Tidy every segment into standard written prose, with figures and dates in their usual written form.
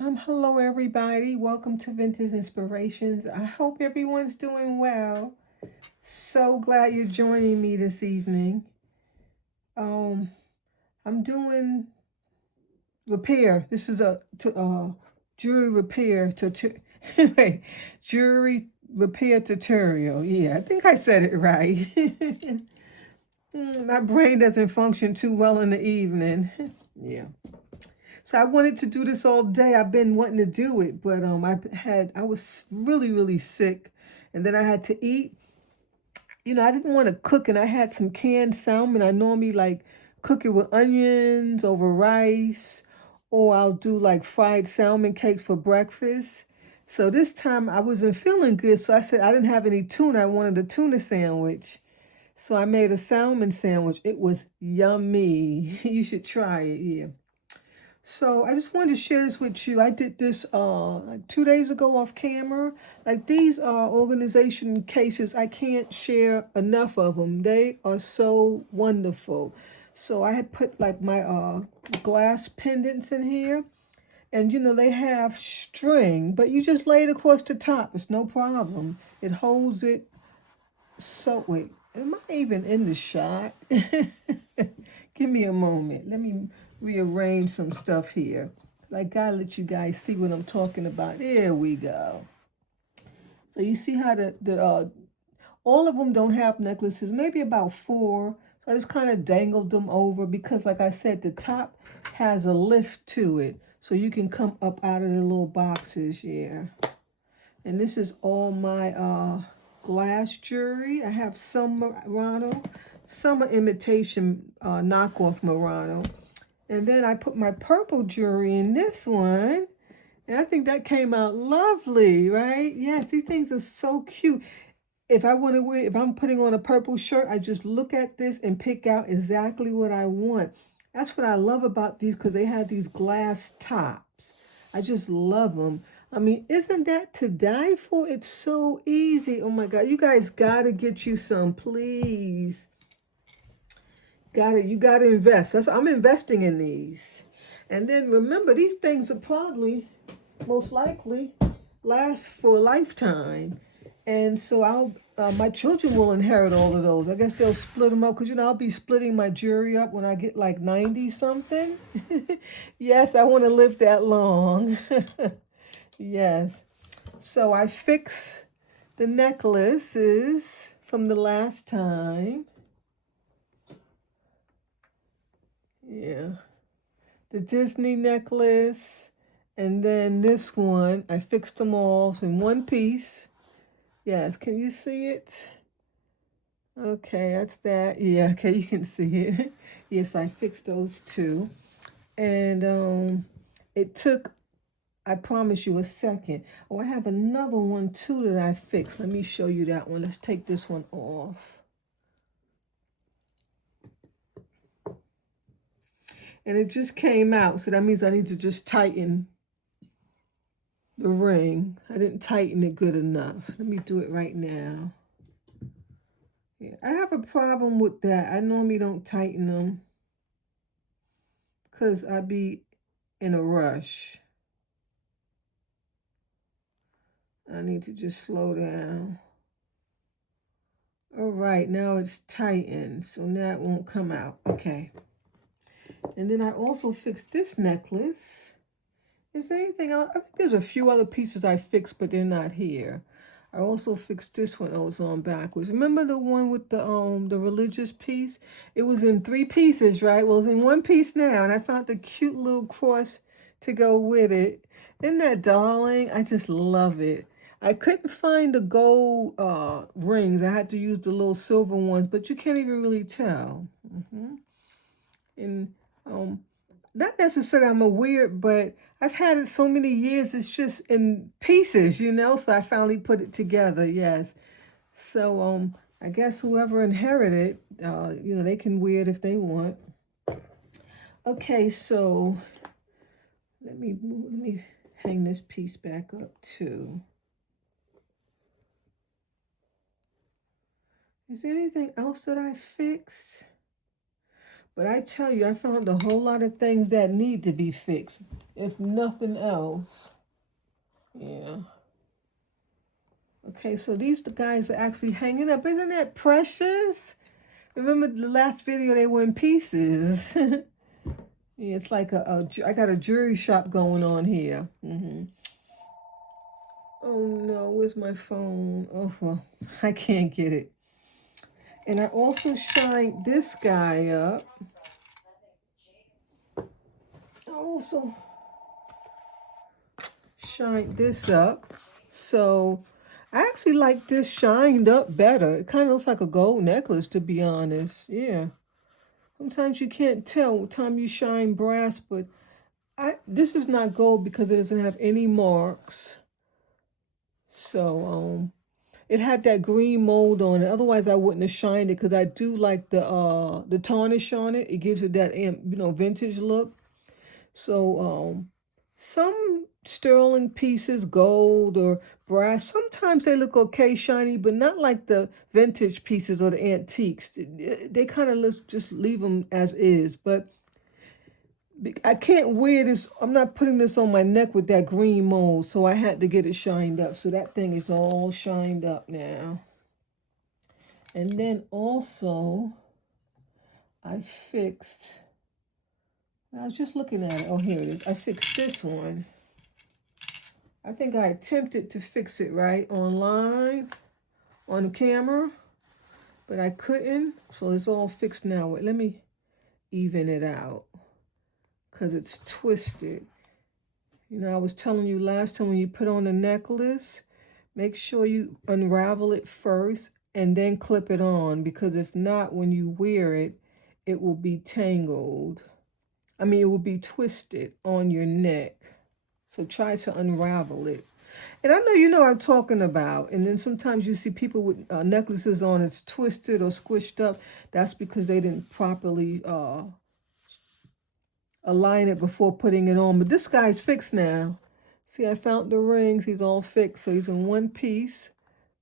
Hello everybody. Welcome to Vintage Inspirations. I hope everyone's doing well. So glad you're joining me this evening. Um, I'm doing repair. This is a jewelry repair wait, jewelry repair tutorial. Yeah, I think I said it right. My brain doesn't function too well in the evening. Yeah. So I wanted to do this all day. I've been wanting to do it, but I was really sick, and then I had to eat. I didn't want to cook, and I had some canned salmon. I normally like cook it with onions over rice, or I'll do like fried salmon cakes for breakfast. So this time I wasn't feeling good, so I said I didn't have any tuna. I wanted a tuna sandwich. So I made a salmon sandwich. It was yummy. You should try it, yeah. So I just wanted to share this with you. I did this like 2 days ago off camera. Like these organization cases, I can't share enough of them. They are so wonderful. So I had put like my glass pendants in here, and they have string, but you just lay it across the top. It's no problem. It holds it. So wait, am I even in the shot? Give me a moment. Let me rearrange some stuff here. I gotta let you guys see what I'm talking about. There we go. So you see how the all of them don't have necklaces. Maybe about four. So I just kind of dangled them over because, like I said, the top has a lift to it, so you can come up out of the little boxes. Yeah. And this is all my glass jewelry. I have some Murano, some are imitation knockoff Murano. And then I put my purple jewelry in this one. And I think that came out lovely, right? Yes, these things are so cute. If I want to wear, if I'm putting on a purple shirt, I just look at this and pick out exactly what I want. That's what I love about these because they have these glass tops. I just love them. I mean, isn't that to die for? It's so easy. Oh my God, you guys gotta get you some, please. You gotta invest. I'm investing in these. And then remember, these things are probably, most likely, last for a lifetime. And so my children will inherit all of those. I guess they'll split them up because, I'll be splitting my jewelry up when I get like 90 something. Yes, I want to live that long. Yes. So I fix the necklaces from the last time. Yeah. The Disney necklace, and then this one. I fixed them all in one piece. Yes, can you see it? Okay, that's that. Yeah, okay, you can see it. Yes, I fixed those two. And it took, I promise you, a second. Oh, I have another one too that I fixed. Let me show you that one. Let's take this one off. And it just came out, so that means I need to just tighten the ring. I didn't tighten it good enough. Let me do it right now. Yeah, I have a problem with that. I normally don't tighten them because I be in a rush. I need to just slow down. All right, now it's tightened, so now it won't come out. Okay. And then I also fixed this necklace. Is there anything else? I think there's a few other pieces I fixed, but they're not here. I also fixed this one. I was on backwards. Remember the one with the religious piece? It was in three pieces, right? Well, it's in one piece now, and I found the cute little cross to go with it. Isn't that darling? I just love it. I couldn't find the gold rings. I had to use the little silver ones, but you can't even really tell. And um, not necessarily I'm a weird, but I've had it so many years. It's just in pieces. So I finally put it together. Yes. So I guess whoever inherited, they can wear it if they want. Okay, so let me hang this piece back up too. Is there anything else that I fixed? But I tell you, I found a whole lot of things that need to be fixed. if nothing else. Yeah. Okay, so these the guys are actually hanging up. Isn't that precious? Remember the last video, they were in pieces. Yeah, it's like I got a jewelry shop going on here. Oh no, where's my phone? Oh, well, I can't get it. And I also shined this guy up. I also shined this up. So I actually like this shined up better. It kind of looks like a gold necklace, to be honest. Yeah. Sometimes you can't tell what time you shine brass, but this is not gold because it doesn't have any marks. So it had that green mold on it. Otherwise, I wouldn't have shined it because I do like the tarnish on it. It gives it that vintage look. So some sterling pieces, gold or brass, sometimes they look okay shiny, but not like the vintage pieces or the antiques. They kind of just leave them as is. But I can't wear this. I'm not putting this on my neck with that green mold, so I had to get it shined up. So that thing is all shined up now. And then also, I was just looking at it. Oh, here it is. I fixed this one. I think I attempted to fix it right online on the camera, but I couldn't. So it's all fixed now. Wait, let me even it out because it's twisted. You know, I was telling you last time when you put on a necklace, make sure you unravel it first and then clip it on, because if not, when you wear it, it will be tangled. I mean, it will be twisted on your neck. So try to unravel it. And I know you know what I'm talking about. And then sometimes you see people with necklaces on, it's twisted or squished up. That's because they didn't properly align it before putting it on. But this guy's fixed now. See, I found the rings. He's all fixed. So he's in one piece.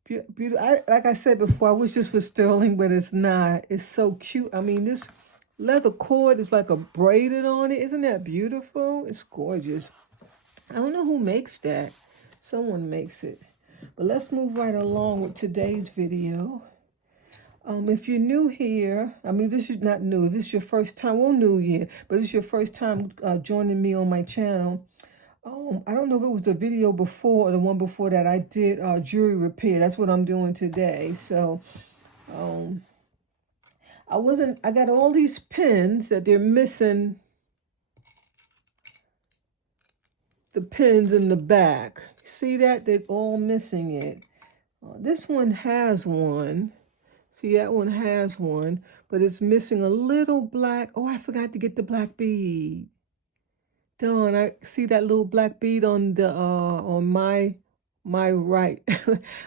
Beautiful. Like I said before, I wish this was sterling, but it's not. It's so cute. I mean, this leather cord is like a braided on it. Isn't that beautiful? It's gorgeous. I don't know who makes that. Someone makes it. But let's move right along with today's video. If you're new here, I mean, this is not new. If this is your first time, well, new year, but this is your first time joining me on my channel. I don't know if it was the video before or the one before that I did jewelry repair. That's what I'm doing today. So I got all these pins that they're missing the pins in the back. See that? They're all missing it. This one has one. See, that one has one, but it's missing a little black. Oh, I forgot to get the black bead. Darn, I see that little black bead on the on my right,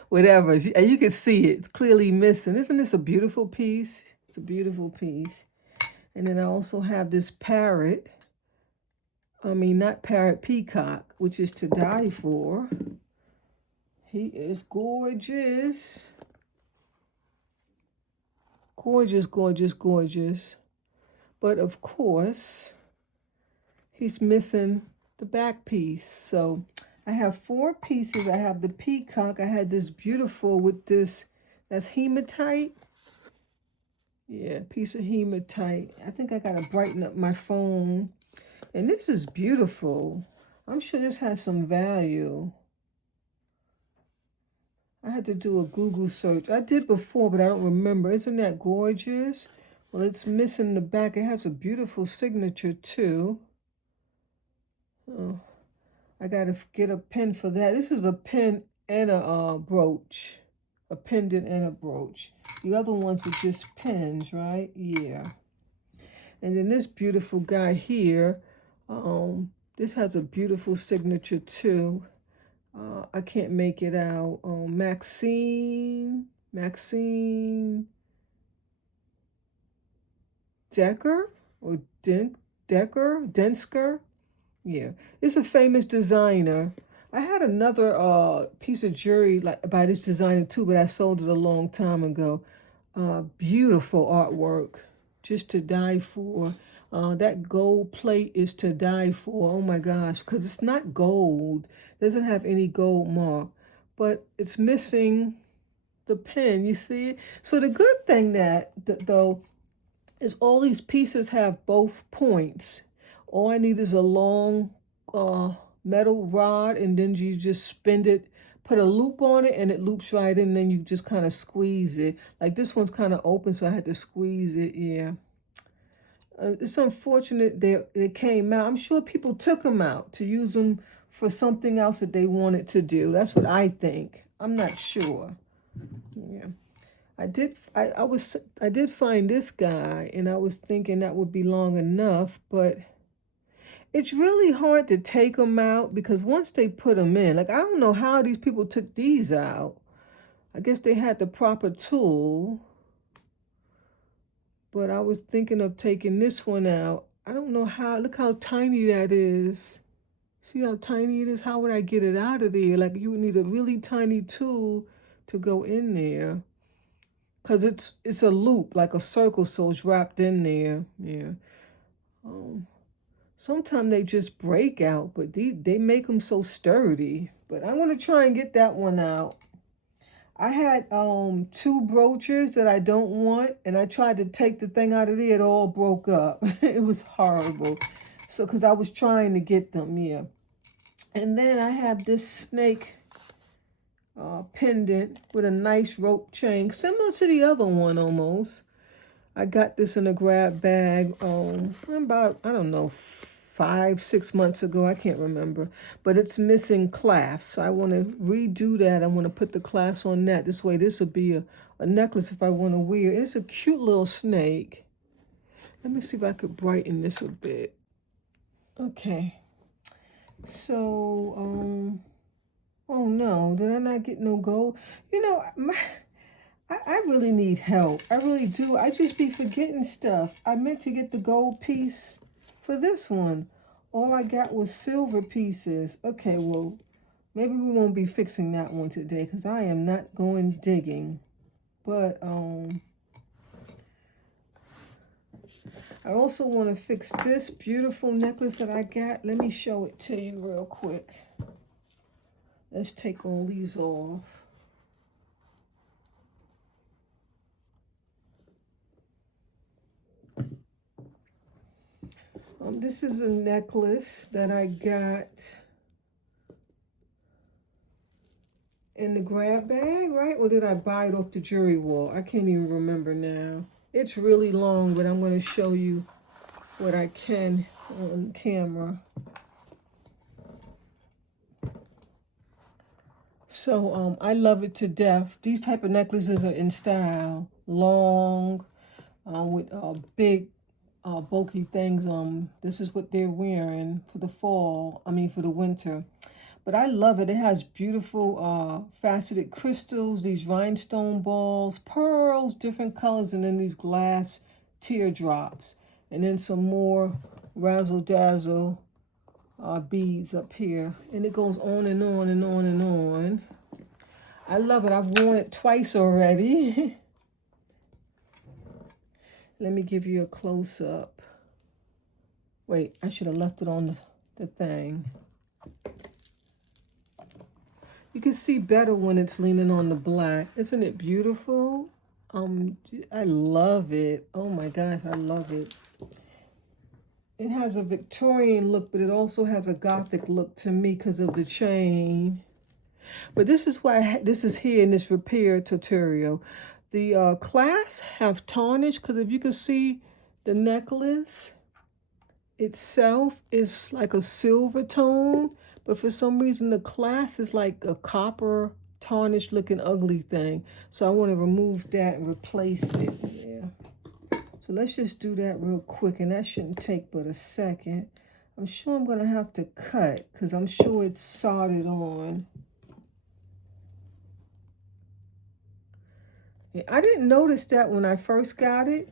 whatever. You can see it. It's clearly missing. Isn't this a beautiful piece? It's a beautiful piece. And then I also have this parrot. I mean, not parrot, peacock, which is to die for. He is gorgeous. Gorgeous, gorgeous, gorgeous. But of course, he's missing the back piece. So I have 4 pieces. I have the peacock. I had this beautiful with this, that's hematite. Yeah, piece of hematite. I think I got to brighten up my phone. And this is beautiful. I'm sure this has some value. I had to do a Google search. I did before, but I don't remember. Isn't that gorgeous? Well, it's missing the back. It has a beautiful signature, too. Oh, I got to get a pin for that. This is a pin and a brooch. A pendant and a brooch. The other ones were just pins, right? Yeah. And then this beautiful guy here, this has a beautiful signature, too. I can't make it out. Maxine Decker or Densker. Yeah, it's a famous designer. I had another piece of jewelry like by this designer too, but I sold it a long time ago. Beautiful artwork, just to die for. That gold plate is to die for. Oh my gosh, because it's not gold. Doesn't have any gold mark, but it's missing the pin. You see it? So the good thing though is all these pieces have both points. All I need is a long uh, metal rod, and then you just spin it, put a loop on it, and it loops right in, and then you just kind of squeeze it. Like this one's kind of open, so I had to squeeze it, yeah. It's unfortunate they came out. I'm sure people took them out to use them for something else that they wanted to do. That's what I think. I'm not sure. Yeah. I did find this guy, and I was thinking that would be long enough, but it's really hard to take them out because once they put them in, like I don't know how these people took these out. I guess they had the proper tool, but I was thinking of taking this one out. I don't know how. Look how tiny that is. See how tiny it is? How would I get it out of there? Like you would need a really tiny tool to go in there. Cause it's a loop, like a circle, so it's wrapped in there. Yeah. Um, Sometimes they just break out, but they make them so sturdy. But I want to try and get that one out. I had two brooches that I don't want, and I tried to take the thing out of there. It all broke up. It was horrible. So, because I was trying to get them, yeah. And then I have this snake pendant with a nice rope chain, similar to the other one almost. I got this in a grab bag about, I don't know, 5, 6 months ago. I can't remember. But it's missing clasps. So I want to redo that. I want to put the clasp on that. This way this will be a necklace if I want to wear it. It's a cute little snake. Let me see if I could brighten this a bit. Okay. So, oh no, did I not get no gold? You know, I really need help. I really do. I just be forgetting stuff. I meant to get the gold piece for this one. All I got was silver pieces. Okay, well, maybe we won't be fixing that one today because I am not going digging. But I also want to fix this beautiful necklace that I got. Let me show it to you real quick. Let's take all these off. This is a necklace that I got in the grab bag, right? Or did I buy it off the jewelry wall? I can't even remember now. It's really long, but I'm going to show you what I can on camera. So I love it to death. These type of necklaces are in style. Long, with big, bulky things. This is what they're wearing for the fall. I mean, for the winter. But I love it. It has beautiful faceted crystals, these rhinestone balls, pearls, different colors, and then these glass teardrops. And then some more razzle-dazzle beads up here. And it goes on and on and on and on. I love it. I've worn it twice already. Let me give you a close-up. Wait, I should have left it on the thing. You can see better when it's leaning on the black. Isn't it beautiful? I love it. Oh my gosh, I love it. It has a Victorian look, but it also has a Gothic look to me because of the chain. But this is why this is here in this repair tutorial. The clasps have tarnished because if you can see the necklace itself is like a silver tone, but for some reason the clasp is like a copper tarnished looking ugly thing. So I want to remove that and replace it. Yeah. So let's just do that real quick, and that shouldn't take but a second. I'm sure I'm going to have to cut because I'm sure it's soldered on. Yeah, I didn't notice that when I first got it,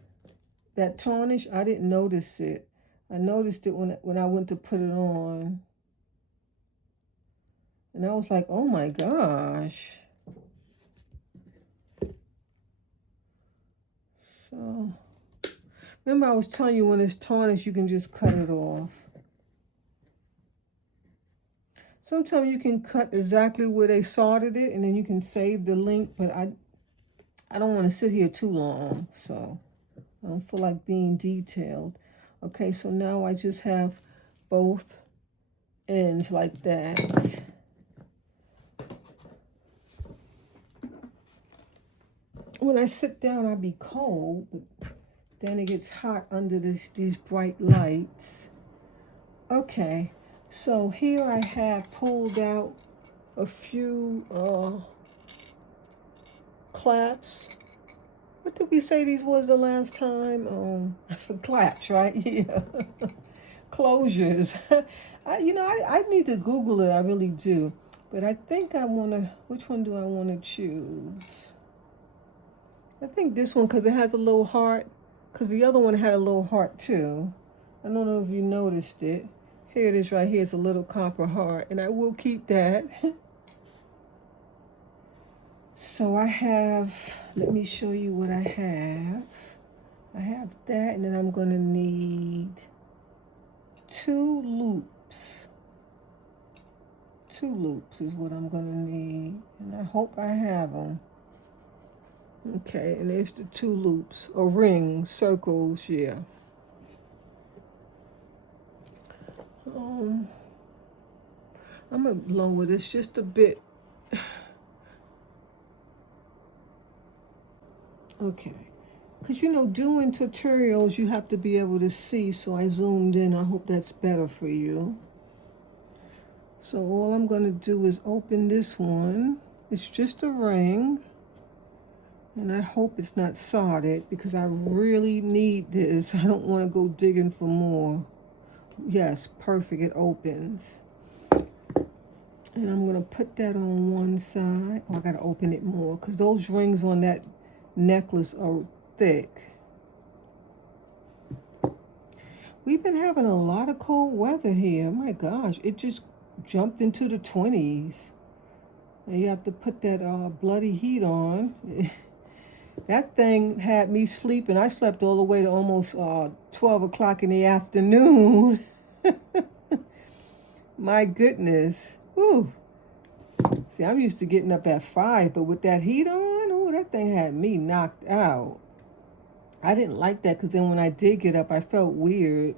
that tarnish. I didn't notice it. I noticed it when I went to put it on. And I was like, oh my gosh. So Remember I was telling you when it's tarnished, you can just cut it off. Sometimes you can cut exactly where they soldered it, and then you can save the link, but I don't want to sit here too long, so I don't feel like being detailed. Okay, so now I just have both ends like that. When I sit down, I'll be cold, but then it gets hot under these bright lights. Okay, so here I have pulled out a few claps. What did we say these was the last time? For claps, right? Yeah. Closures. I need to Google it. I really do. But I think I want to, which one do I want to choose? I think this one because it has a little heart. Because the other one had a little heart too. I don't know if you noticed it. Here it is right here. It's a little copper heart. And I will keep that. So I have, let me show you what I have. I have that, and then I'm going to need 2 loops. 2 loops is what I'm going to need, and I hope I have them. Okay, and there's the 2 loops, or rings, circles, yeah. I'm going to lower this just a bit. Okay, because doing tutorials, you have to be able to see, so I zoomed in. I hope that's better for you. So all I'm going to do is open this one. It's just a ring. And I hope it's not soldered because I really need this. I don't want to go digging for more. Yes, perfect. It opens. And I'm going to put that on one side. Oh, I got to open it more because those rings on that necklace are thick. We've been having a lot of cold weather here. My gosh, it just jumped into the 20s. And you have to put that bloody heat on. That thing had me sleeping. I slept all the way to almost 12 o'clock in the afternoon. My goodness. Whew. See, I'm used to getting up at 5, but with that heat on, oh, that thing had me knocked out. I didn't like that because then when I did get up, I felt weird.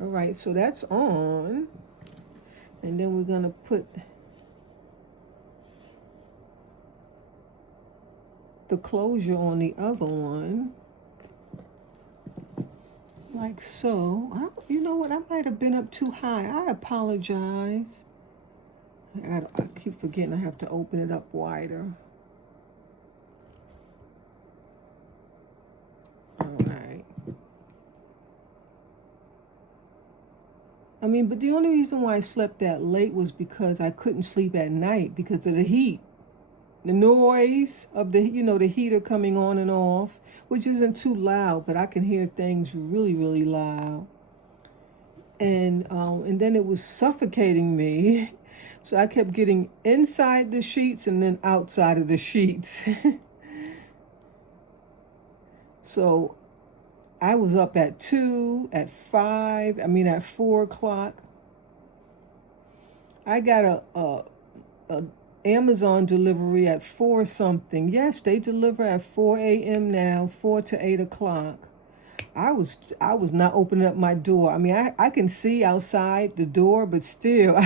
All right, so that's on. And then we're going to put the closure on the other one. Like so. You know what? I might have been up too high. I apologize. I keep forgetting I have to open it up wider. All right. I mean, but the only reason why I slept that late was because I couldn't sleep at night because of the heat. The noise of the heater coming on and off, which isn't too loud, but I can hear things really, really loud. And then it was suffocating me. So I kept getting inside the sheets and then outside of the sheets. So I was up at 2, at 5, at 4 o'clock. I got a Amazon delivery at 4 something. Yes, they deliver at 4 a.m. now, 4 to 8 o'clock. I was not opening up my door. I can see outside the door, but still,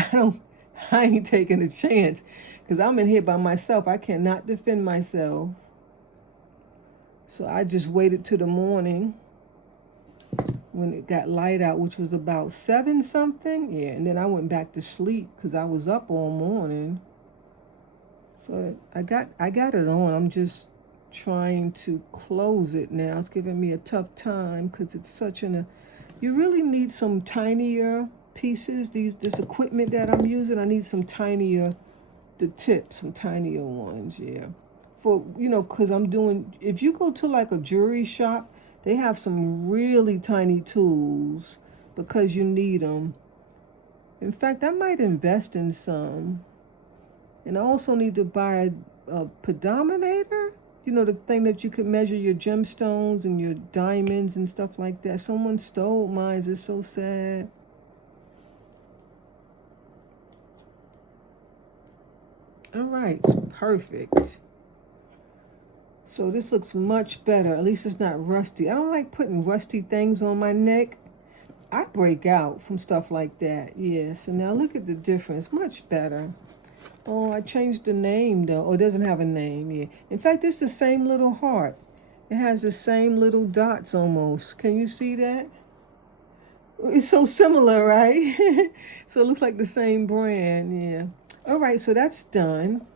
I ain't taking a chance because I'm in here by myself. I cannot defend myself. So I just waited till the morning when it got light out, which was about 7 something. Yeah, and then I went back to sleep because I was up all morning. So I got it on. I'm just trying to close it now. It's giving me a tough time because it's such you really need some tinier pieces. This equipment that I'm using, I need some tinier, the tips, some tinier ones, yeah. For, because if you go to like a jewelry shop, they have some really tiny tools because you need them. In fact, I might invest in some. And I also need to buy a pedometer. you know, the thing that you could measure your gemstones and your diamonds and stuff like that. Someone stole mine. It's so sad. All right, it's perfect. So this looks much better. At least it's not rusty. I don't like putting rusty things on my neck. I break out from stuff like that. Yes. And now look at the difference. Much better. Oh, I changed the name though. Oh, it doesn't have a name. Yeah. In fact, it's the same little heart. It has the same little dots almost. Can you see that? It's so similar, right? So it looks like the same brand. Yeah. All right, so that's done.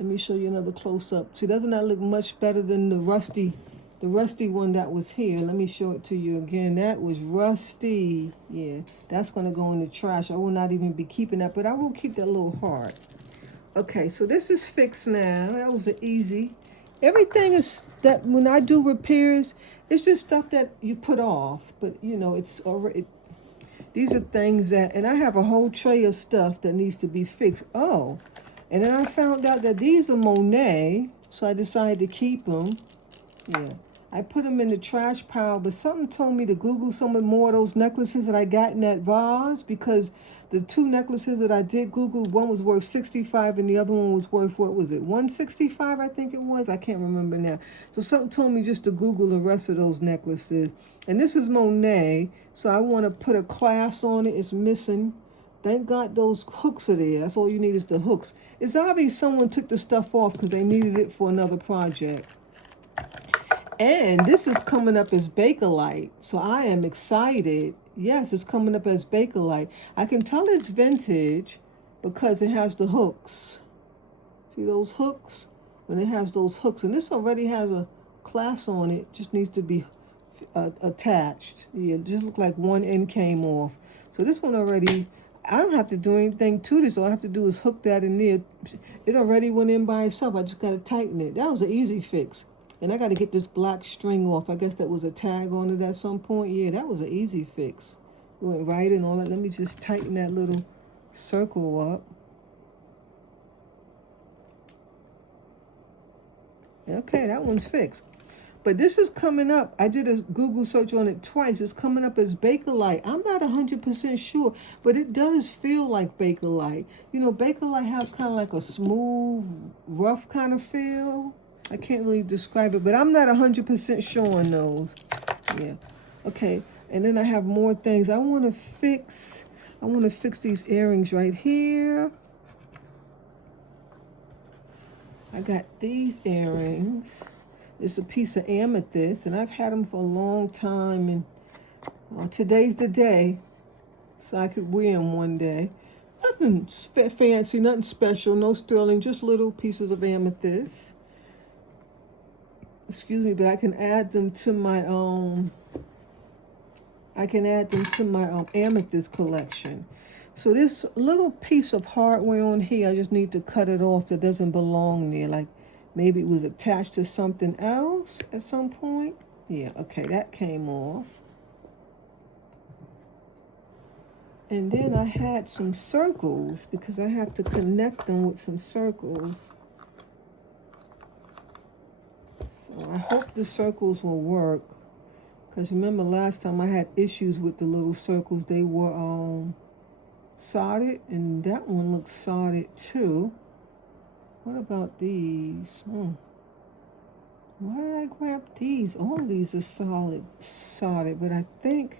Let me show you another close up. See, doesn't that look much better than the rusty one that was here? Let me show it to you again. That was rusty. Yeah, that's gonna go in the trash. I will not even be keeping that, but I will keep that little heart. Okay, so this is fixed now. That was an easy. Everything is that when I do repairs, it's just stuff that you put off. But you know, it's already. These are things that, and I have a whole tray of stuff that needs to be fixed. Oh, and then I found out that these are Monet, so I decided to keep them. Yeah, I put them in the trash pile, but something told me to Google some more of those necklaces that I got in that vase because the two necklaces that I did Google, one was worth 65 and the other one was worth, what was it, 165 I think it was? I can't remember now. So something told me just to Google the rest of those necklaces. And this is Monet, so I want to put a clasp on it. It's missing. Thank God those hooks are there. That's all you need is the hooks. It's obvious someone took the stuff off because they needed it for another project. And this is coming up as Bakelite, so I am excited. Yes, it's coming up as Bakelite. I can tell it's vintage because it has the hooks. See those hooks? When it has those hooks, and this already has a clasp on it, just needs to be attached. Yeah, it just looked like one end came off. So this one already, I don't have to do anything to this. All I have to do is hook that in there. It already went in by itself. I just got to tighten it. That was an easy fix. And I got to get this black string off. I guess that was a tag on it at some point. Yeah, that was an easy fix. It went right in all that. Let me just tighten that little circle up. Okay, that one's fixed. But this is coming up. I did a Google search on it twice. It's coming up as Bakelite. I'm not 100% sure, but it does feel like Bakelite. You know, Bakelite has kind of like a smooth, rough kind of feel. I can't really describe it, but I'm not 100% sure on those. Yeah. Okay. And then I have more things. I want to fix these earrings right here. I got these earrings. It's a piece of amethyst, and I've had them for a long time, and today's the day, so I could wear them one day. Nothing fancy, nothing special, no sterling, just little pieces of amethyst. Excuse me, but I can add them to my amethyst collection. So this little piece of hardware on here, I just need to cut it off that doesn't belong there. Like maybe it was attached to something else at some point. Yeah, okay, that came off. And then I had some circles because I have to connect them with some circles. So I hope the circles will work. Because remember last time I had issues with the little circles. They were soldered, and that one looks soldered too. What about these? Why did I grab these? All of these are soldered, but I think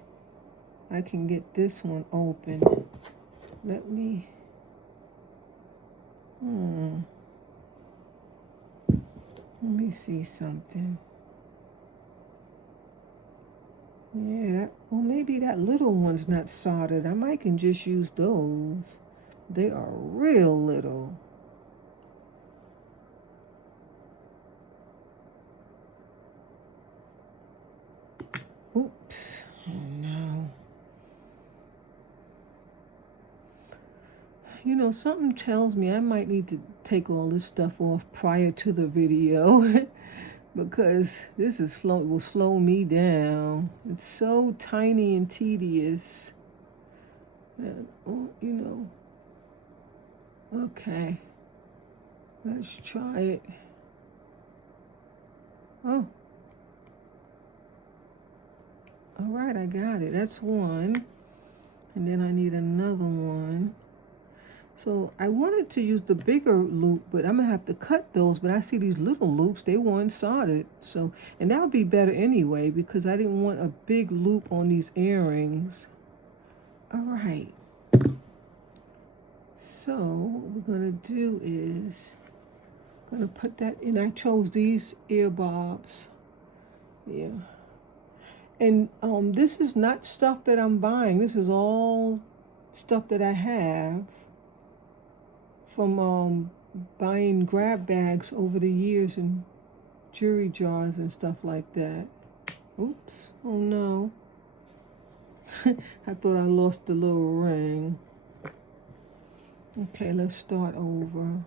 I can get this one open. Let me, let me see something. Yeah, well, maybe that little one's not soldered. I might can just use those. They are real little. Oops. Oh, no. You know, something tells me I might need to take all this stuff off prior to the video because this is will slow me down. It's so tiny and tedious. And, you know, okay. Let's try it. Oh, all right, I got it. That's one. And then I need another one. So I wanted to use the bigger loop, but I'm gonna have to cut those. But I see these little loops, they weren't soldered. So, and that would be better anyway, because I didn't want a big loop on these earrings. All right. So what we're gonna do is, gonna put that in. I chose these earbobs. Yeah. And this is not stuff that I'm buying. This is all stuff that I have from buying grab bags over the years and jewelry jars and stuff like that. Oops. Oh no. I thought I lost the little ring. Okay, let's start over.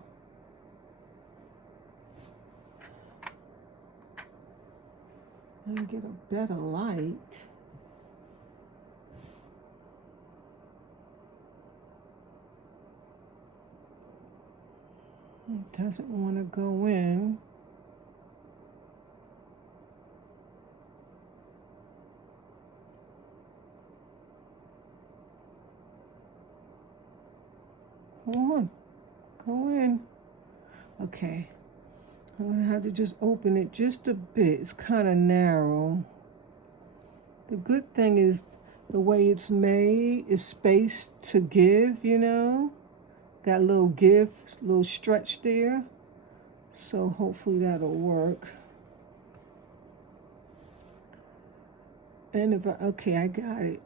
And get a better light. It doesn't want to go in. Come on, go in. Okay, I'm gonna have to just open it just a bit. It's kind of narrow. The good thing is the way it's made is spaced to give, you know. Got a little give, a little stretch there. So hopefully that'll work. And if okay, I got it.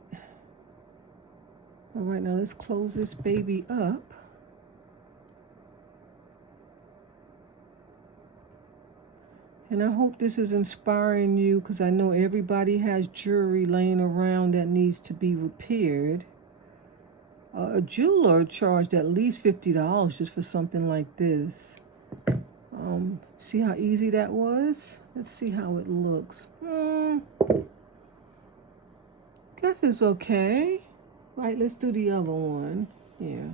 All right, now let's close this baby up. And I hope this is inspiring you, because I know everybody has jewelry laying around that needs to be repaired. A jeweler charged at least $50 just for something like this. See how easy that was? Let's see how it looks. Guess it's okay. Right, let's do the other one. Yeah.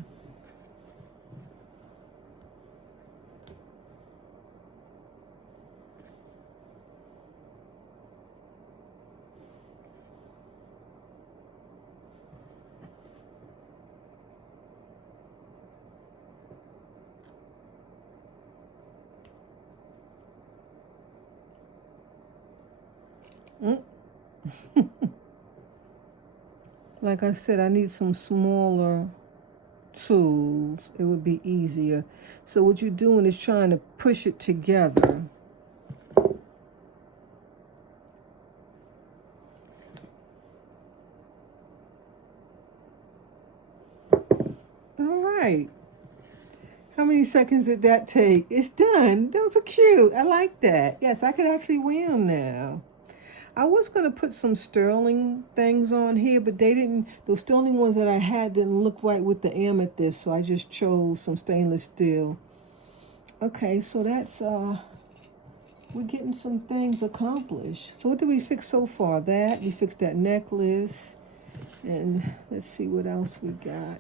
Like I said, I need some smaller tools. It would be easier. So what you're doing is trying to push it together. All right. How many seconds did that take? It's done. Those are cute. I like that. Yes, I could actually wear them now. I was going to put some sterling things on here, but they didn't, those sterling ones that I had didn't look right with the amethyst, so I just chose some stainless steel. Okay, so that's, we're getting some things accomplished. So what did we fix so far? That, we fixed that necklace, and let's see what else we got.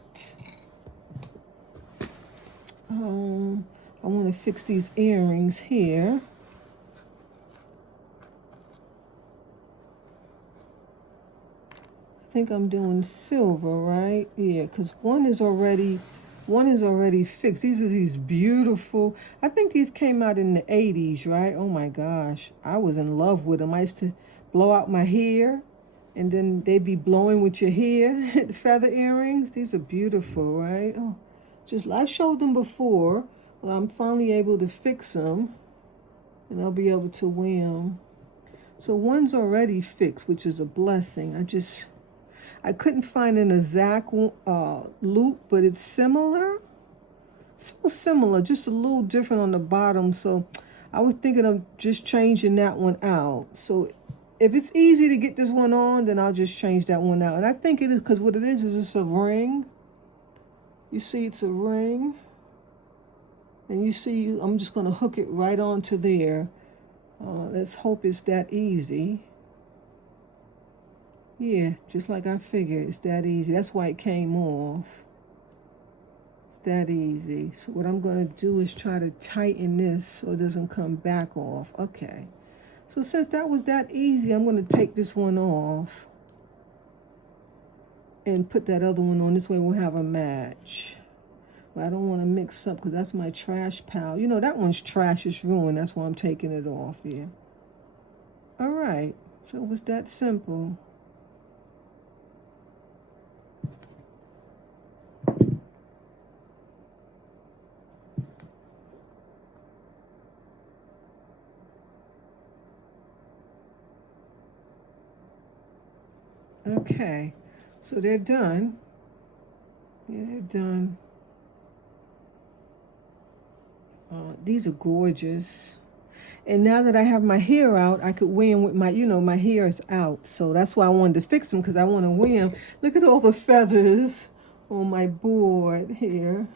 I want to fix these earrings here. I think I'm doing silver, right? Yeah, because one is already fixed. These are these beautiful, I think these came out in the 80s, right? Oh my gosh, I was in love with them. I used to blow out my hair, and then they'd be blowing with your hair. The feather earrings, these are beautiful, right? Oh, I showed them before. Well, I'm finally able to fix them, and I'll be able to wear them. So one's already fixed, which is a blessing. I couldn't find an exact loop, but it's similar. So similar, just a little different on the bottom. So I was thinking of just changing that one out. So if it's easy to get this one on, then I'll just change that one out. And I think it is, because what it is it's a ring. You see it's a ring. And you see, I'm just going to hook it right onto there. Let's hope it's that easy. Yeah, just like I figured, it's that easy. That's why it came off. It's that easy. So what I'm going to do is try to tighten this so it doesn't come back off. Okay. So since that was that easy, I'm going to take this one off and put that other one on. This way we'll have a match. But I don't want to mix up because that's my trash pile. You know, that one's trash. It's ruined. That's why I'm taking it off here. All right. So it was that simple. Okay. So they're done. Yeah, they're done. These are gorgeous. And now that I have my hair out, I could wear them with my, my hair is out. So that's why I wanted to fix them, because I want to wear them. Look at all the feathers on my board here.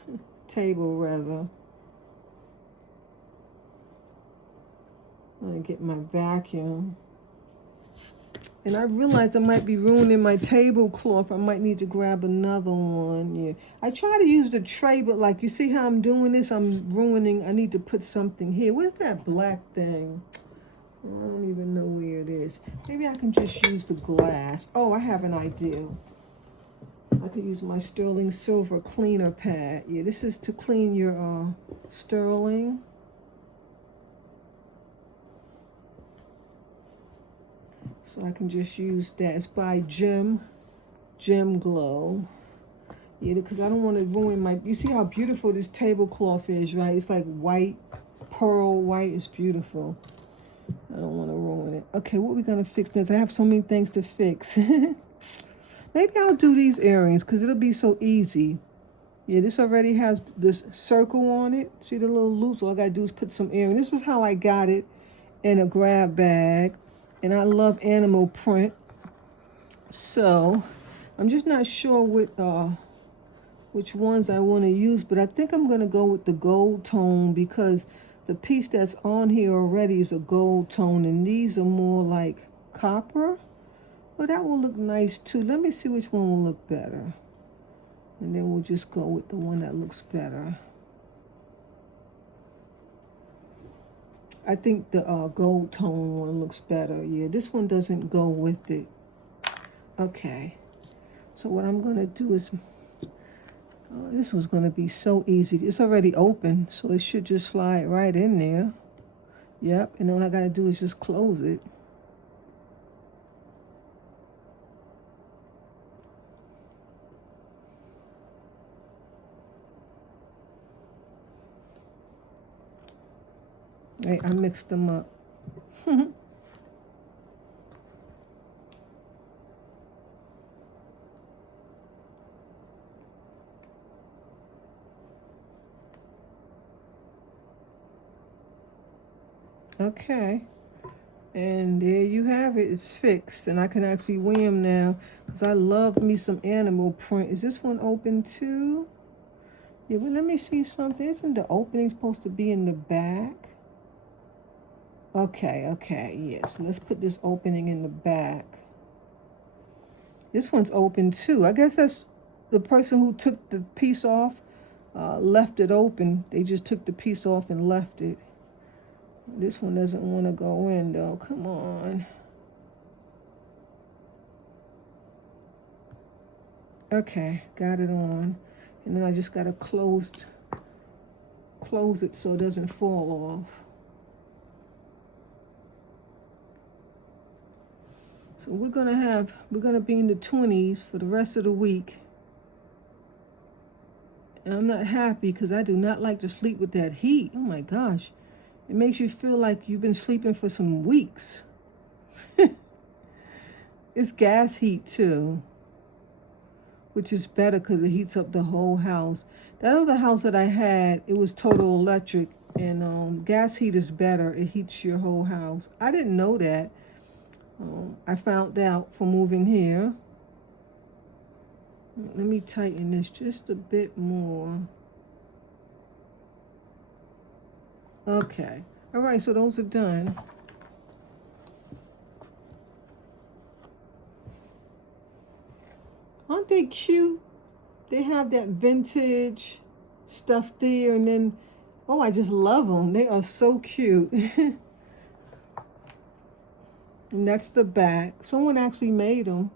Table, rather. I'm going to get my vacuum. And I realized I might be ruining my tablecloth. I might need to grab another one. Yeah, I try to use the tray, but like, you see how I'm doing this? I'm ruining. I need to put something here. Where's that black thing? I don't even know where it is. Maybe I can just use the glass. Oh, I have an idea. I could use my sterling silver cleaner pad. Yeah, this is to clean your sterling. So I can just use that. It's by Gem Glow. Yeah, because I don't want to ruin my... You see how beautiful this tablecloth is, right? It's like white, pearl white. It's beautiful. I don't want to ruin it. Okay, what are we going to fix next? I have so many things to fix. Maybe I'll do these earrings because it'll be so easy. Yeah, this already has this circle on it. See the little loops? All I got to do is put some earrings. This is how I got it in a grab bag. And I love animal print. So I'm just not sure which ones I want to use, but I think I'm going to go with the gold tone because the piece that's on here already is a gold tone, and these are more like copper. Well, that will look nice too. Let me see which one will look better. And then we'll just go with the one that looks better. I think the gold tone one looks better. Yeah, this one doesn't go with it. Okay. So what I'm going to do is... this was going to be so easy. It's already open, so it should just slide right in there. Yep, and then all I got to do is just close it. Hey, I mixed them up. Okay. And there you have it. It's fixed. And I can actually wear them now because I love me some animal print. Is this one open too? Yeah, well, let me see something. Isn't the opening supposed to be in the back? Okay, yes. So let's put this opening in the back. This one's open too. I guess that's the person who took the piece off, left it open. They just took the piece off and left it. This one doesn't want to go in though. Come on. Okay, got it on. And then I just got to close it so it doesn't fall off. So we're gonna be in the 20s for the rest of the week. And I'm not happy because I do not like to sleep with that heat. Oh my gosh. It makes you feel like you've been sleeping for some weeks. It's gas heat too, which is better because it heats up the whole house. That other house that I had, it was total electric, and gas heat is better. It heats your whole house. I didn't know that. I found out for moving here. Let me tighten this just a bit more. Okay. All right, so those are done. Aren't they cute? They have that vintage stuff there, and then, oh, I just love them. They are so cute. And that's the back. Someone actually made them.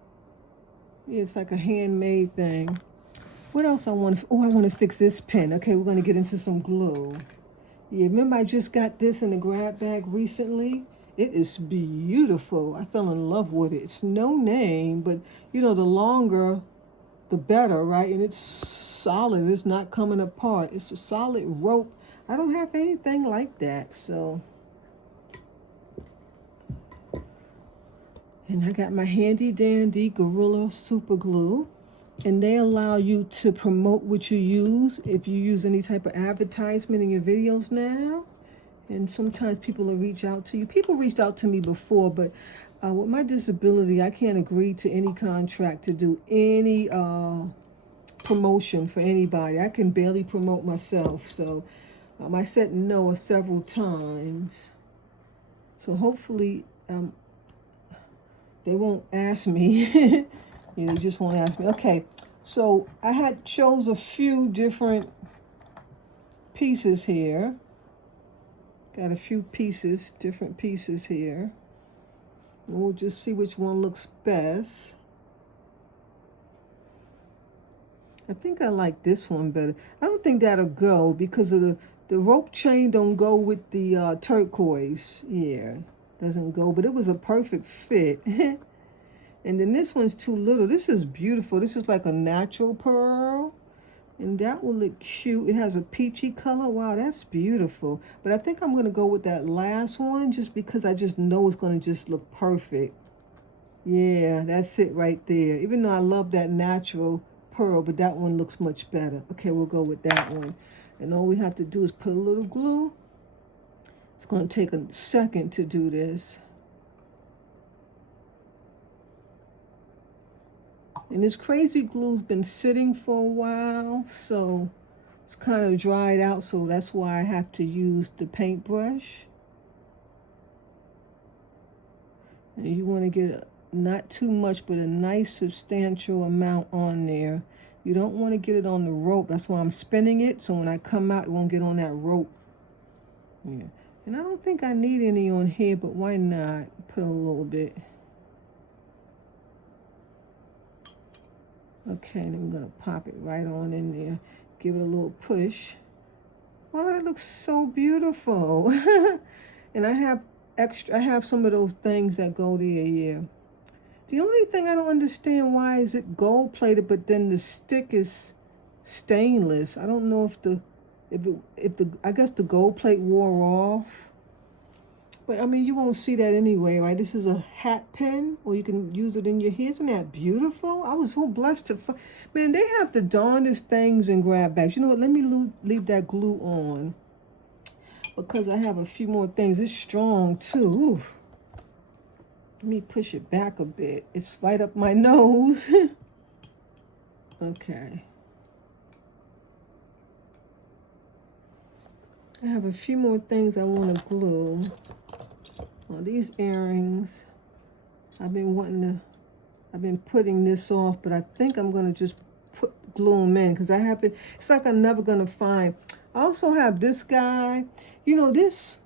Yeah, it's like a handmade thing. What else I want to, oh, I want to fix this pen. Okay, we're going to get into some glue. Yeah, remember I just got this in the grab bag recently? It is beautiful. I fell in love with it. It's no name, but you know, the longer, the better, right? And it's solid. It's not coming apart. It's a solid rope. I don't have anything like that, so. And I got my handy dandy Gorilla Super Glue. And they allow you to promote what you use if you use any type of advertisement in your videos now. And sometimes people will reach out to you. People reached out to me before, but with my disability, I can't agree to any contract to do any promotion for anybody. I can barely promote myself. So I said no several times. So hopefully they won't ask me. Yeah, they just won't ask me. Okay, so I had chose a few different pieces here. Got a few pieces, different pieces here. And we'll just see which one looks best. I think I like this one better. I don't think that'll go because of the rope chain don't go with the turquoise. Yeah, doesn't go, but it was a perfect fit. And then this one's too little. This is beautiful. This is like a natural pearl. And that will look cute. It has a peachy color. Wow, that's beautiful. But I think I'm going to go with that last one just because I just know it's going to just look perfect. Yeah, that's it right there. Even though I love that natural pearl, but that one looks much better. Okay, we'll go with that one. And all we have to do is put a little glue. It's going to take a second to do this. And this crazy glue's been sitting for a while, so it's kind of dried out, so that's why I have to use the paintbrush. And you want to get not too much, but a nice substantial amount on there. You don't want to get it on the rope. That's why I'm spinning it, so when I come out, it won't get on that rope. Yeah. And I don't think I need any on here, but why not put a little bit. Okay, then I'm gonna pop it right on in there. Give it a little push. Wow, that looks so beautiful. And I have some of those things that go there, yeah. The only thing I don't understand, why is it gold plated, but then the stick is stainless? I don't know if I guess the gold plate wore off. But I mean, you won't see that anyway, right? This is a hat pin, or you can use it in your hair. Isn't that beautiful? I was so blessed to man, they have the darndest things in grab bags. You know what? Let me leave that glue on because I have a few more things. It's strong too. Ooh. Let me push it back a bit. It's right up my nose. Okay. I have a few more things I want to glue. Well, these earrings, I've been putting this off, but I think I'm going to just glue them in because it's like I'm never going to find. I also have this guy. You know, this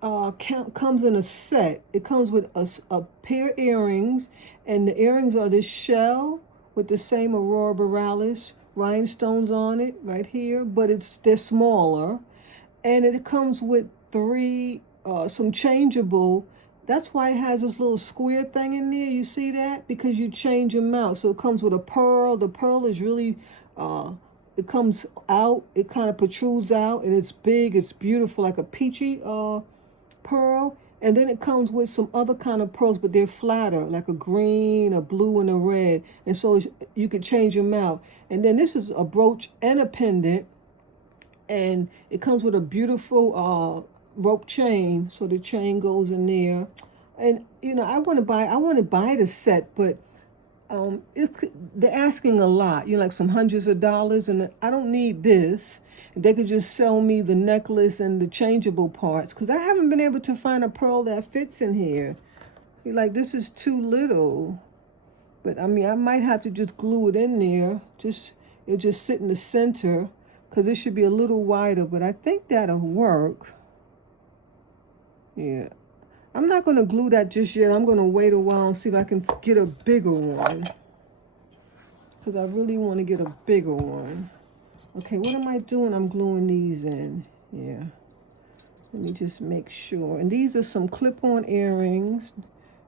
comes in a set. It comes with a pair of earrings, and the earrings are this shell with the same Aurora Borealis rhinestones on it right here, but they're smaller. And it comes with some changeable. That's why it has this little square thing in there. You see that? Because you change them out. So it comes with a pearl. The pearl is really, it comes out. It kind of protrudes out, and it's big. It's beautiful, like a peachy pearl. And then it comes with some other kind of pearls, but they're flatter, like a green, a blue, and a red. And so you could change them out. And then this is a brooch and a pendant. And it comes with a beautiful rope chain, so the chain goes in there. And you know, I want to buy the set, but they're asking a lot. You know, like some hundreds of dollars, and I don't need this. They could just sell me the necklace and the changeable parts, because I haven't been able to find a pearl that fits in here. You're like, this is too little. But I mean, I might have to just glue it in there. It'll just sit in the center, because it should be a little wider, but I think that'll work. Yeah. I'm not going to glue that just yet. I'm going to wait a while and see if I can get a bigger one. Because I really want to get a bigger one. Okay, what am I doing? I'm gluing these in. Yeah. Let me just make sure. And these are some clip-on earrings.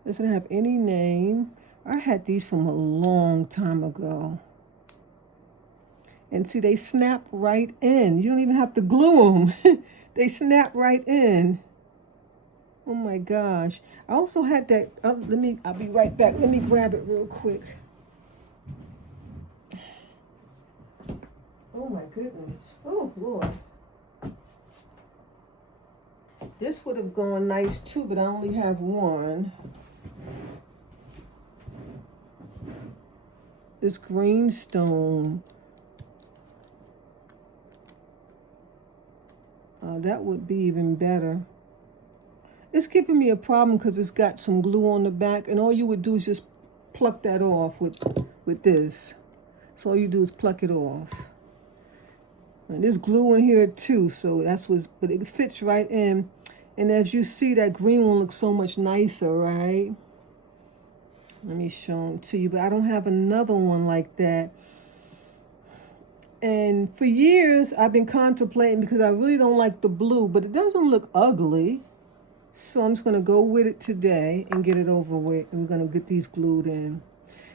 Doesn't have any name. I had these from a long time ago. And see, they snap right in. You don't even have to glue them. They snap right in. Oh my gosh. I also had that, I'll be right back. Let me grab it real quick. Oh my goodness. Oh Lord. This would have gone nice too, but I only have one. This green stone. That would be even better. It's giving me a problem because it's got some glue on the back, and all you would do is just pluck that off with this. So all you do is pluck it off. And there's glue in here too, so that's what's, but it fits right in. And as you see, that green one looks so much nicer, right? Let me show them to you, but I don't have another one like that. And for years, I've been contemplating because I really don't like the blue, but it doesn't look ugly. So I'm just going to go with it today and get it over with. And we're going to get these glued in.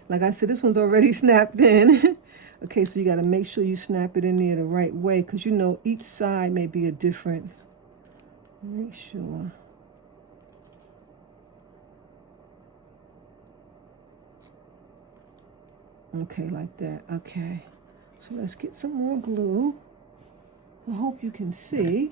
Like I said, this one's already snapped in. Okay, so you got to make sure you snap it in there the right way because, you know, each side may be a different. Make sure. Okay, like that. Okay. So let's get some more glue. I hope you can see.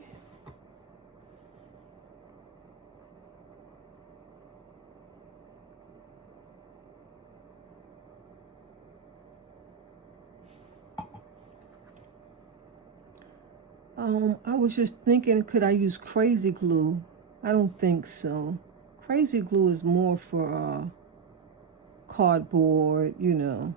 I was just thinking, could I use crazy glue? I don't think so. Crazy glue is more for cardboard, you know,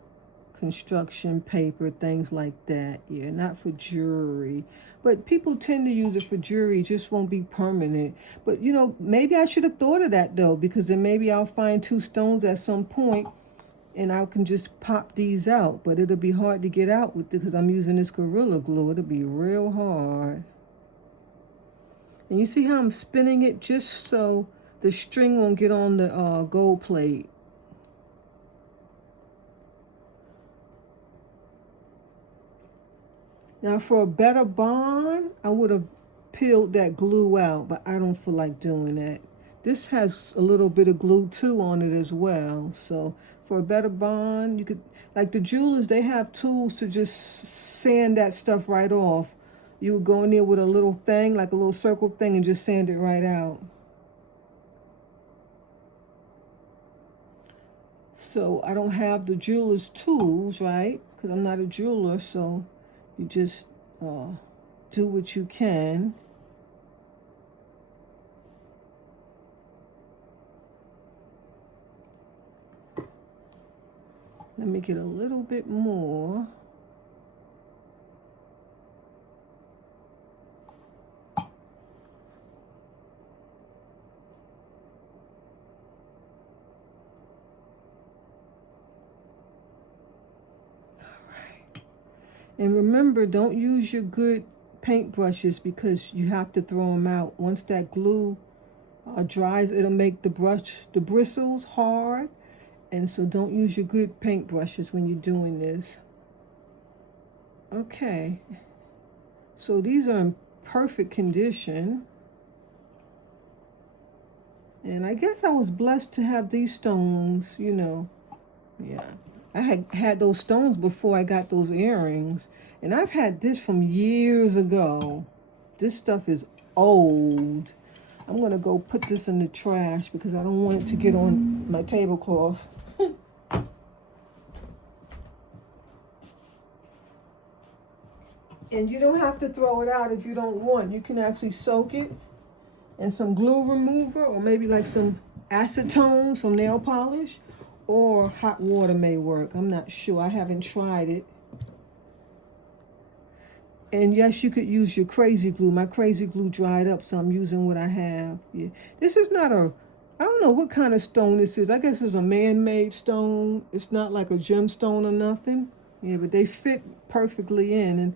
construction paper, things like that. Yeah, not for jewelry. But people tend to use it for jewelry. It just won't be permanent. But, you know, maybe I should have thought of that, though, because then maybe I'll find two stones at some point and I can just pop these out. But it'll be hard to get out with it because I'm using this Gorilla Glue. It'll be real hard. And you see how I'm spinning it just so the string won't get on the gold plate. Now for a better bond, I would have peeled that glue out, but I don't feel like doing that. This has a little bit of glue too on it as well. So for a better bond, you could, like the jewelers, they have tools to just sand that stuff right off. You would go in there with a little thing, like a little circle thing, and just sand it right out. So I don't have the jeweler's tools, right? Because I'm not a jeweler, so you just do what you can. Let me get a little bit more. And remember, don't use your good paint brushes because you have to throw them out. Once that glue dries, it'll make the bristles hard. And so don't use your good paint brushes when you're doing this. Okay. So these are in perfect condition. And I guess I was blessed to have these stones, you know. Yeah. I had those stones before I got those earrings. And I've had this from years ago. This stuff is old. I'm going to go put this in the trash because I don't want it to get on my tablecloth. And you don't have to throw it out if you don't want. You can actually soak it in some glue remover or maybe like some acetone, some nail polish, or hot water may work. I'm not sure. I haven't tried it. And yes, you could use your crazy glue. My crazy glue dried up, so I'm using what I have. Yeah. This is not a I don't know what kind of stone this is. I guess it's a man-made stone. It's not like a gemstone or nothing. Yeah, but they fit perfectly in. And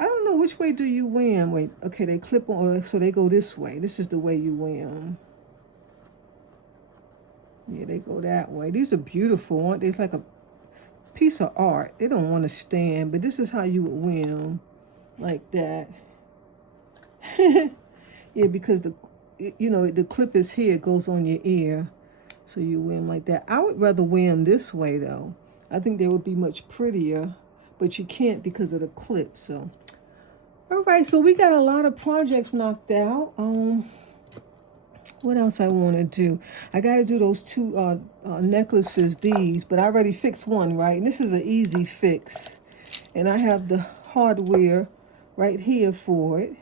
I don't know, which way do you wear them? Wait, okay, they clip on, so they go this way. This is the way you wear them. Yeah, they go that way. These are beautiful, aren't they? It's like a piece of art. They don't want to stand, but this is how you would wear them, like that. Yeah, because the clip is here, it goes on your ear, so you wear them like that. I would rather wear them this way though. I think they would be much prettier, but you can't because of the clip. So, all right, so we got a lot of projects knocked out. What else I want to do? I got to do those two necklaces, these, but I already fixed one, right? And this is an easy fix, and I have the hardware right here for it.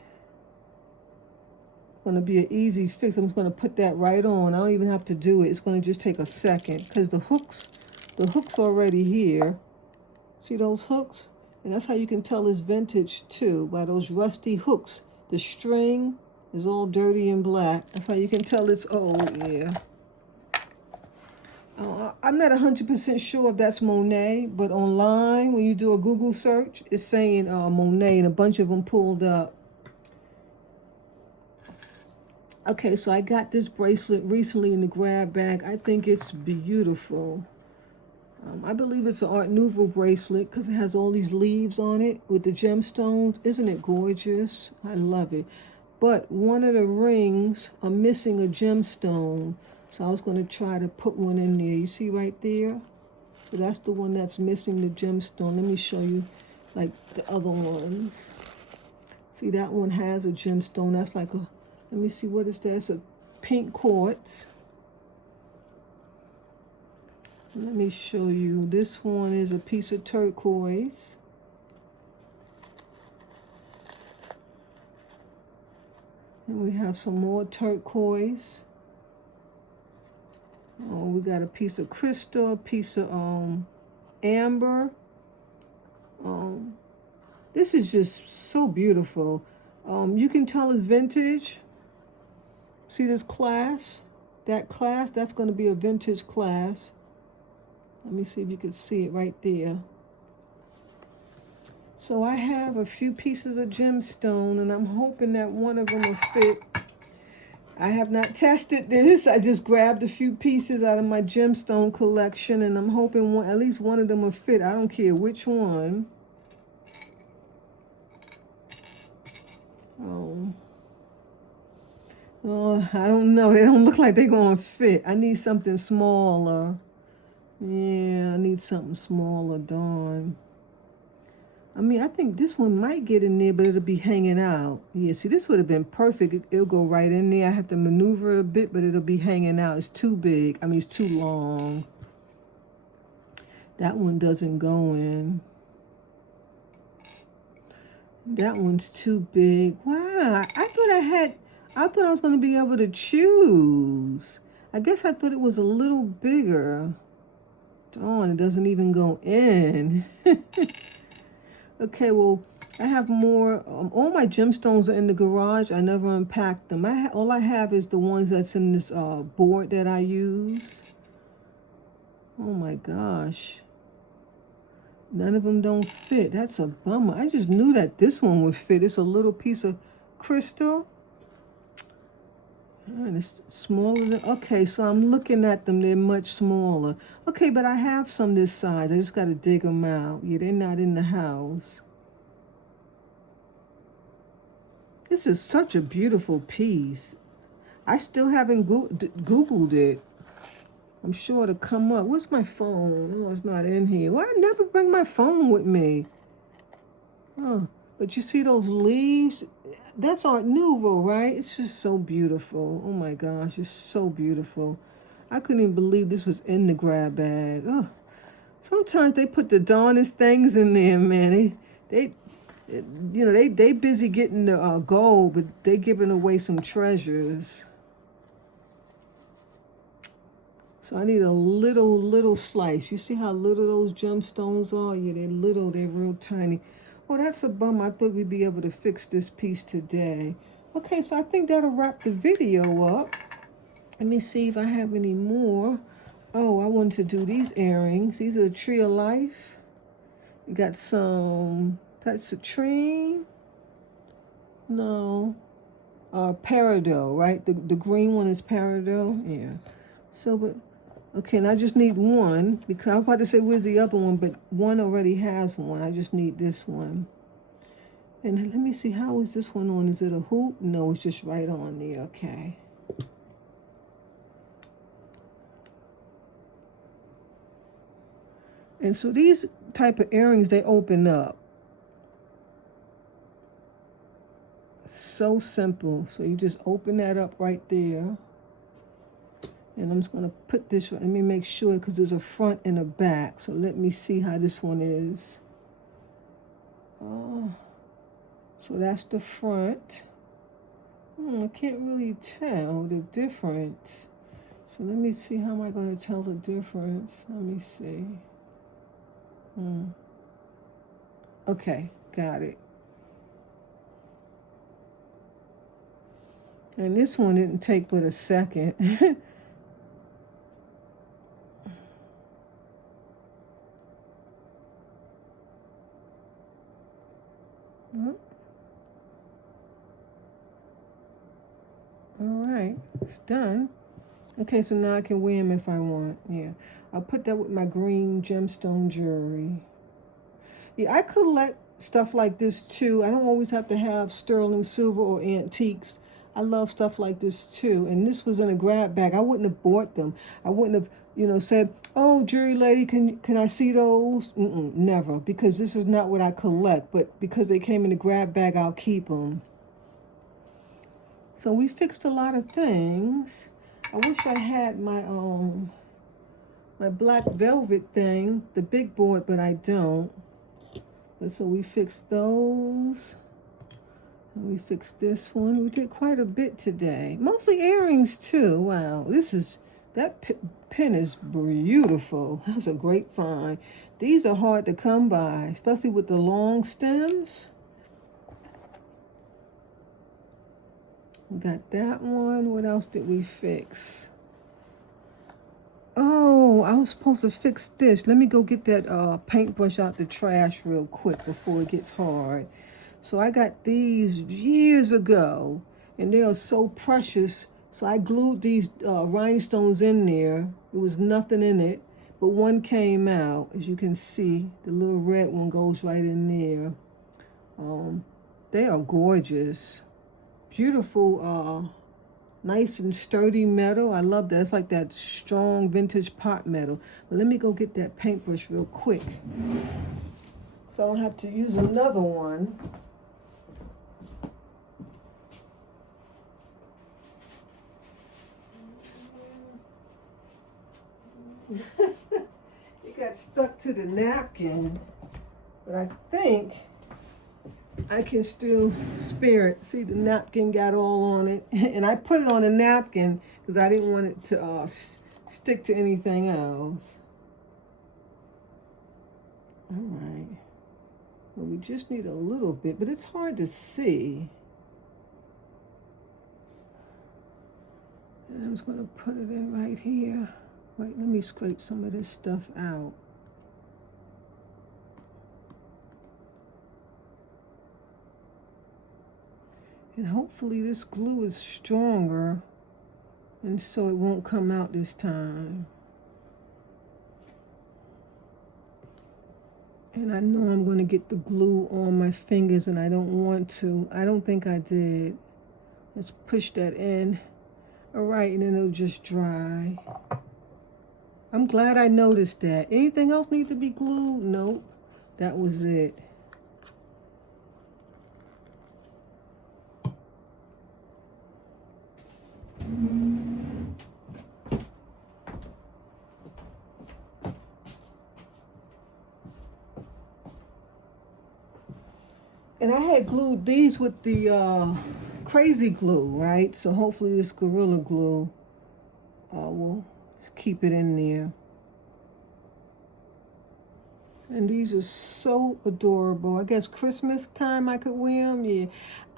Going to be an easy fix. I'm just going to put that right on. I don't even have to do it. It's going to just take a second because the hook's already here. See those hooks? And that's how you can tell it's vintage too, by those rusty hooks. The string is all dirty and black. That's how you can tell it's old. Yeah. I'm not 100% sure if that's Monet, but online when you do a Google search, it's saying Monet, and a bunch of them pulled up. Okay, so I got this bracelet recently in the grab bag. I think it's beautiful. I believe it's an Art Nouveau bracelet because it has all these leaves on it with the gemstones. Isn't it gorgeous? I love it. But one of the rings are missing a gemstone. So I was going to try to put one in there. You see right there? So that's the one that's missing the gemstone. Let me show you like the other ones. See, that one has a gemstone. That's like a... Let me see, what is that? It's a pink quartz. Let me show you. This one is a piece of turquoise. And we have some more turquoise. Oh, we got a piece of crystal, a piece of amber. This is just so beautiful. You can tell it's vintage. See this class? That class, that's going to be a vintage class. Let me see if you can see it right there. So I have a few pieces of gemstone, and I'm hoping that one of them will fit. I have not tested this. I just grabbed a few pieces out of my gemstone collection, and I'm hoping at least one of them will fit. I don't care which one. Oh, I don't know. They don't look like they're going to fit. I need something smaller. Yeah, I need something smaller, darn. I mean, I think this one might get in there, but it'll be hanging out. Yeah, see, this would have been perfect. It'll go right in there. I have to maneuver it a bit, but it'll be hanging out. It's too big. I mean, it's too long. That one doesn't go in. That one's too big. Wow, I thought I was going to be able to choose. I guess I thought it was a little bigger. Darn, it doesn't even go in. Okay, well, I have more. All my gemstones are in the garage. I never unpacked them. All I have is the ones that's in this board that I use. Oh my gosh. None of them don't fit. That's a bummer. I just knew that this one would fit. It's a little piece of crystal. And it's smaller than... Okay, so I'm looking at them. They're much smaller. Okay, but I have some this size. I just got to dig them out. Yeah, they're not in the house. This is such a beautiful piece. I still haven't Googled it. I'm sure it'll come up. Where's my phone? Oh, it's not in here. Why I never bring my phone with me? Oh, but you see those leaves? That's Art Nouveau, right? It's just so beautiful. Oh my gosh, it's so beautiful. I couldn't even believe this was in the grab bag. Oh, sometimes they put the darnest things in there, man. They busy getting the gold, but they giving away some treasures. So I need a little slice. You see how little those gemstones are? Yeah, they're little, they're real tiny. Oh, that's a bum. I thought we'd be able to fix this piece today. Okay, so I think that'll wrap the video up. Let me see if I have any more. Oh, I wanted to do these earrings. These are the Tree of Life. You got some, that's citrine. No. Peridot, right? The green one is peridot. Yeah. So, but, okay, and I just need one, because I was about to say, where's the other one? But one already has one. I just need this one. And let me see, how is this one on? Is it a hoop? No, it's just right on there. Okay. And so these type of earrings, they open up. So simple. So you just open that up right there. And I'm just going to put this, let me make sure, because there's a front and a back. So let me see how this one is. So that's the front. I can't really tell the difference. So let me see, how am I going to tell the difference? Let me see. Okay, got it. And this one didn't take but a second. All right, it's done. Okay, so now I can wear them if I want. Yeah, I'll put that with my green gemstone jewelry. Yeah, I collect stuff like this too. I don't always have to have sterling silver or antiques. I love stuff like this too. And this was in a grab bag. I wouldn't have bought them. I wouldn't have, said, "Oh, jewelry lady, can I see those?" Never, because this is not what I collect. But because they came in a grab bag, I'll keep them. So we fixed a lot of things. I wish I had my black velvet thing, the big board, but I don't. But so we fixed those. And we fixed this one. We did quite a bit today. Mostly earrings too. Wow, that pin is beautiful. That was a great find. These are hard to come by, especially with the long stems. We got that one. What else did we fix? Oh, I was supposed to fix this. Let me go get that paintbrush out the trash real quick before it gets hard. So I got these years ago, and they are so precious. So I glued these rhinestones in there. There was nothing in it, but one came out. As you can see, the little red one goes right in there. They are gorgeous. Beautiful, nice and sturdy metal. I love that. It's like that strong vintage pot metal. But let me go get that paintbrush real quick, so I don't have to use another one. It got stuck to the napkin, but I think I can still spare it. See, the napkin got all on it. And I put it on a napkin because I didn't want it to stick to anything else. All right. Well, we just need a little bit, but it's hard to see. And I'm just going to put it in right here. Wait, let me scrape some of this stuff out. And hopefully this glue is stronger, and so it won't come out this time. And I know I'm going to get the glue on my fingers, and I don't want to. I don't think I did. Let's push that in. All right, and then it'll just dry. I'm glad I noticed that. Anything else need to be glued? Nope. That was it. And I had glued these with the crazy glue, right? So hopefully this Gorilla Glue will keep it in there. And these are so adorable. I guess Christmas time I could wear them. Yeah,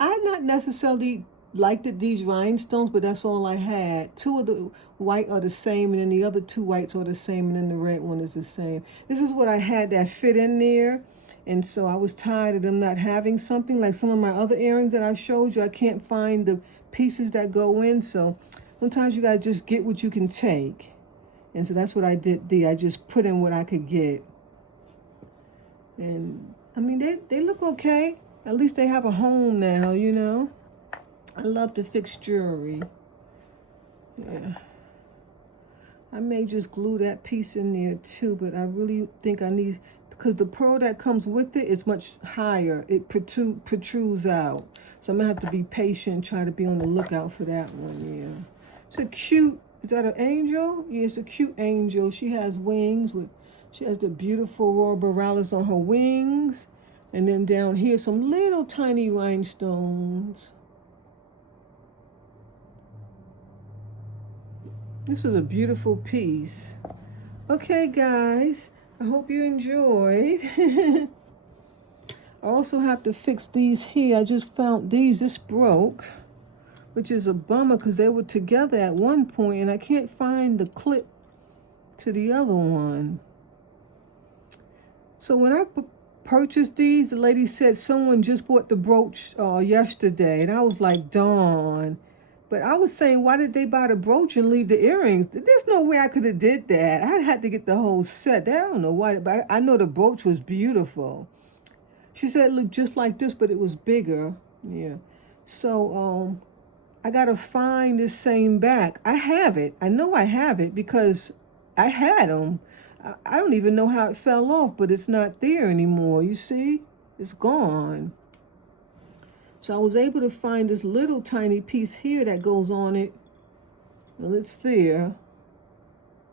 I'm not necessarily liked these rhinestones, but that's all I had. Two of the white are the same, and then the other two whites are the same, and then the red one is the same. This is what I had that fit in there. And so I was tired of them not having something. Like some of my other earrings that I showed you, I can't find the pieces that go in. So sometimes you gotta just get what you can take. And so that's what I did there. I just put in what I could get. And I mean, they look okay. At least they have a home now, you know. I love to fix jewelry. Yeah. I may just glue that piece in there too, but I really think I need, because the pearl that comes with it is much higher. It protrudes out. So I'm gonna have to be patient, try to be on the lookout for that one, yeah. It's a cute, is that an angel? Yeah, it's a cute angel. She has wings she has the beautiful Aurora Borealis on her wings. And then down here, some little tiny rhinestones. This is a beautiful piece. Okay, guys, I hope you enjoyed. I also have to fix these here. I just found these. This broke, which is a bummer because they were together at one point, and I can't find the clip to the other one. So when I purchased these, the lady said someone just bought the brooch yesterday, and I was like, darn. But I was saying, why did they buy the brooch and leave the earrings? There's no way I could have did that. I had to get the whole set. I don't know why, but I know the brooch was beautiful. She said it looked just like this, but it was bigger. Yeah. So I gotta find this same back. I have it. I know I have it because I had them. I don't even know how it fell off, but it's not there anymore. You see? It's gone. So I was able to find this little tiny piece here that goes on it. Well, it's there,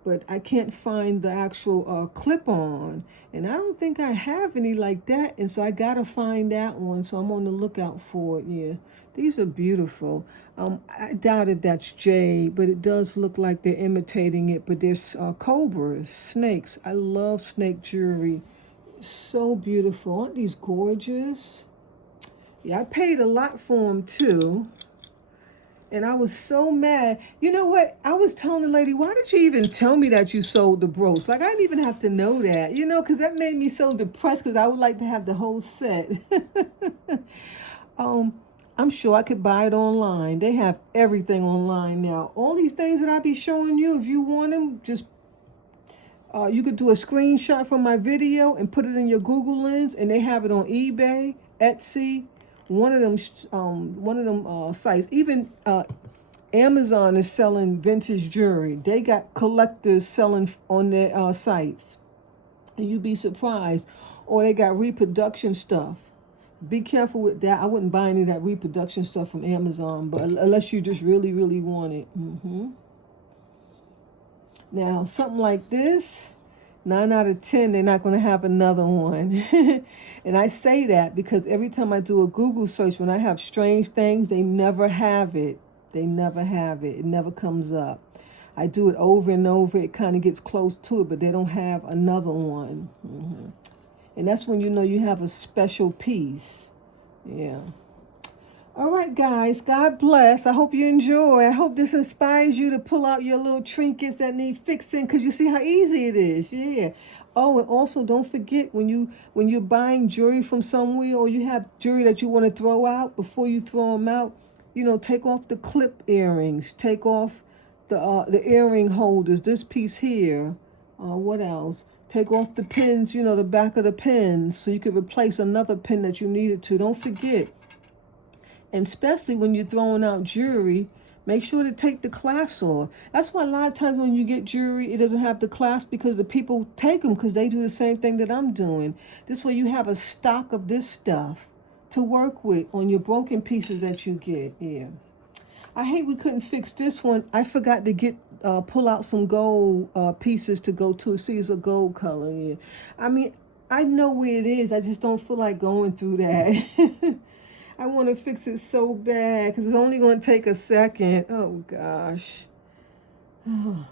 but I can't find the actual clip-on. And I don't think I have any like that, and so I gotta find that one, so I'm on the lookout for it, yeah. These are beautiful. I doubt if that's jade, but it does look like they're imitating it, but there's cobras, snakes. I love snake jewelry. So beautiful. Aren't these gorgeous? Yeah, I paid a lot for them too. And I was so mad. You know what? I was telling the lady, why did you even tell me that you sold the brooch? Like, I didn't even have to know that, you know, because that made me so depressed because I would like to have the whole set. I'm sure I could buy it online. They have everything online now. All these things that I be showing you, if you want them, just you could do a screenshot from my video and put it in your Google Lens, and they have it on eBay, Etsy, one of them sites. Even Amazon is selling vintage jewelry. They got collectors selling on their sites, and you'd be surprised. Or they got reproduction stuff. Be careful with that. I wouldn't buy any of that reproduction stuff from Amazon, but unless you just really, really want it. Now, something like this, 9 out of 10, they're not going to have another one. And I say that because every time I do a Google search, when I have strange things, they never have it. They never have it. It never comes up. I do it over and over. It kind of gets close to it, but they don't have another one. And that's when you know you have a special piece. Yeah. All right, guys. God bless. I hope you enjoy. I hope this inspires you to pull out your little trinkets that need fixing, because you see how easy it is. Yeah. Oh, and also don't forget when you're buying jewelry from somewhere, or you have jewelry that you want to throw out, before you throw them out, you know, take off the clip earrings. Take off the earring holders. This piece here. What else? Take off the pins, you know, the back of the pins, so you can replace another pin that you needed to. Don't forget. And especially when you're throwing out jewelry, make sure to take the clasps off. That's why a lot of times when you get jewelry, it doesn't have the clasp, because the people take them because they do the same thing that I'm doing. This way you have a stock of this stuff to work with on your broken pieces that you get. Yeah. I hate we couldn't fix this one. I forgot to pull out some gold pieces to go to. See, it's a gold color. Yeah. I mean, I know where it is. I just don't feel like going through that. I want to fix it so bad because it's only going to take a second. Oh, gosh. I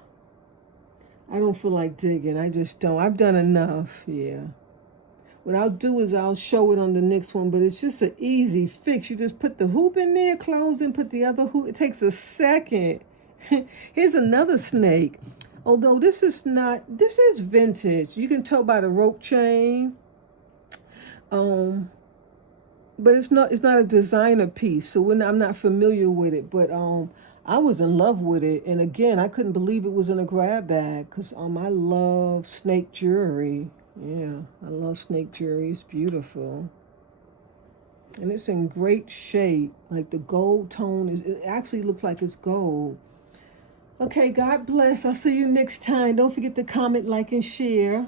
don't feel like digging. I just don't. I've done enough. Yeah. What I'll do is I'll show it on the next one, but it's just an easy fix. You just put the hoop in there, close, and put the other hoop. It takes a second. Here's another snake. Although this is vintage. You can tell by the rope chain. But it's not a designer piece, so I'm not familiar with it. But I was in love with it, and again, I couldn't believe it was in a grab bag because I love snake jewelry. Yeah, I love snake jewelry. It's beautiful, and it's in great shape. Like the gold tone it actually looks like it's gold. Okay, God bless. I'll see you next time. Don't forget to comment, like, and share.